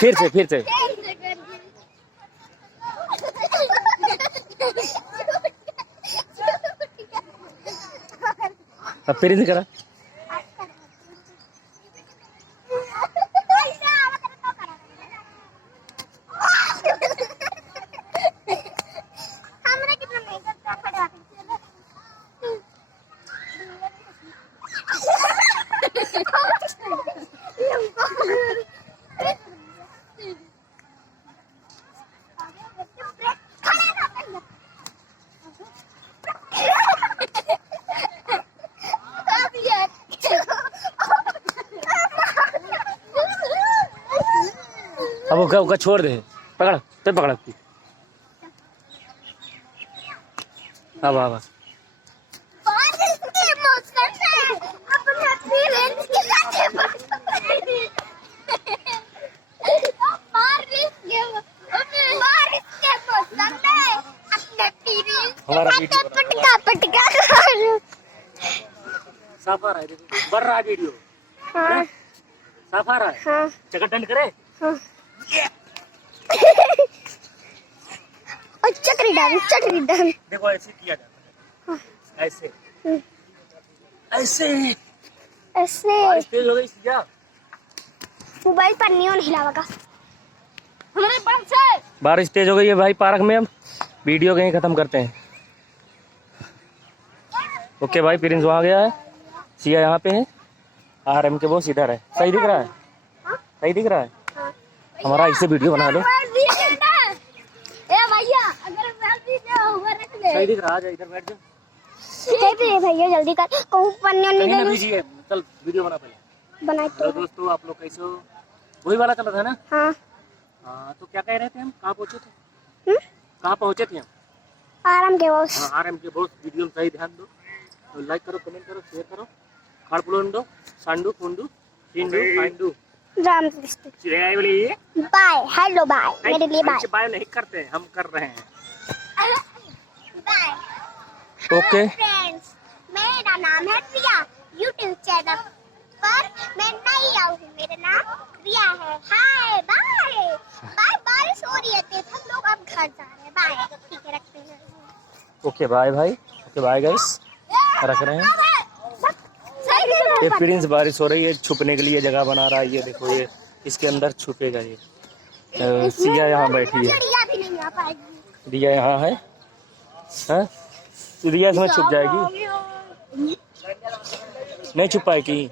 फिर से अब फिर से करा। अब वो छोड़ दे, पकड़ तो पकड़। अब हमारा साफ आ रहा है, बढ़ रहा है वीडियो। हाँ। साफ आ रहा है। हाँ। चक्कर डंड करे। हाँ। चक्री डाल देखो ऐसे किया जाता है। हाँ। ऐसे बारिश तेज हो गई क्या? मोबाइल पर नहीं हिलावा। हमारे पास है बारिश तेज हो गई है भाई पार्क में। अब वीडियो कहीं खत्म करते हैं। ओके भाई, प्रिंस वहाँ गया है, सिया यहाँ पे है, RM के बॉस इधर है। सही दिख रहा है? सही दिख रहा है? हमारा इससे वीडियो बना लो। सही दिख रहा है, इधर बैठ जाओ। भैया जल्दी कर, चल वीडियो बना पहले। बना तो दोस्तों, आप लोग कैसे हो? वही वाला चल रहा था ना? हाँ। हाँ, तो क्या कह रहे थे हम? कहाँ पहुँचे थे? कहाँ पहुँचे थे हम? RM के बॉस। हाँ, RM के बॉस। वीडियो में सही ध्यान दो, तो लाइक करो, कमेंट करो, शेयर करो। खाड़पुलोंडो, सांडू, कुंडू, टिंडू, फाइंडू, Ram Krishna. Bye, hello bye, मेरे लिए बाय। बाय नहीं करते, हम कर रहे हैं। बाय। ओके फ्रेंड्स, मेरा नाम है रिया। YouTube चैनल पर मैं नई आई हूँ, मेरा नाम रिया है। Hi bye bye. बारिश हो रही है तेज, हम लोग अब घर जा रहे हैं। बाय, ठीक है, रखते हैं। ओके बाय भाई। ओके बाय गाइस, रख रहे हैं। ये प्रिंस बारिश हो रही है, छुपने के लिए जगह बना रहा है। ये देखो, ये इसके अंदर छुपेगा। ये सिया यहाँ बैठी है, रिया यहाँ है। हाँ, रिया इसमें छुप जाएगी, नहीं छुप पाएगी।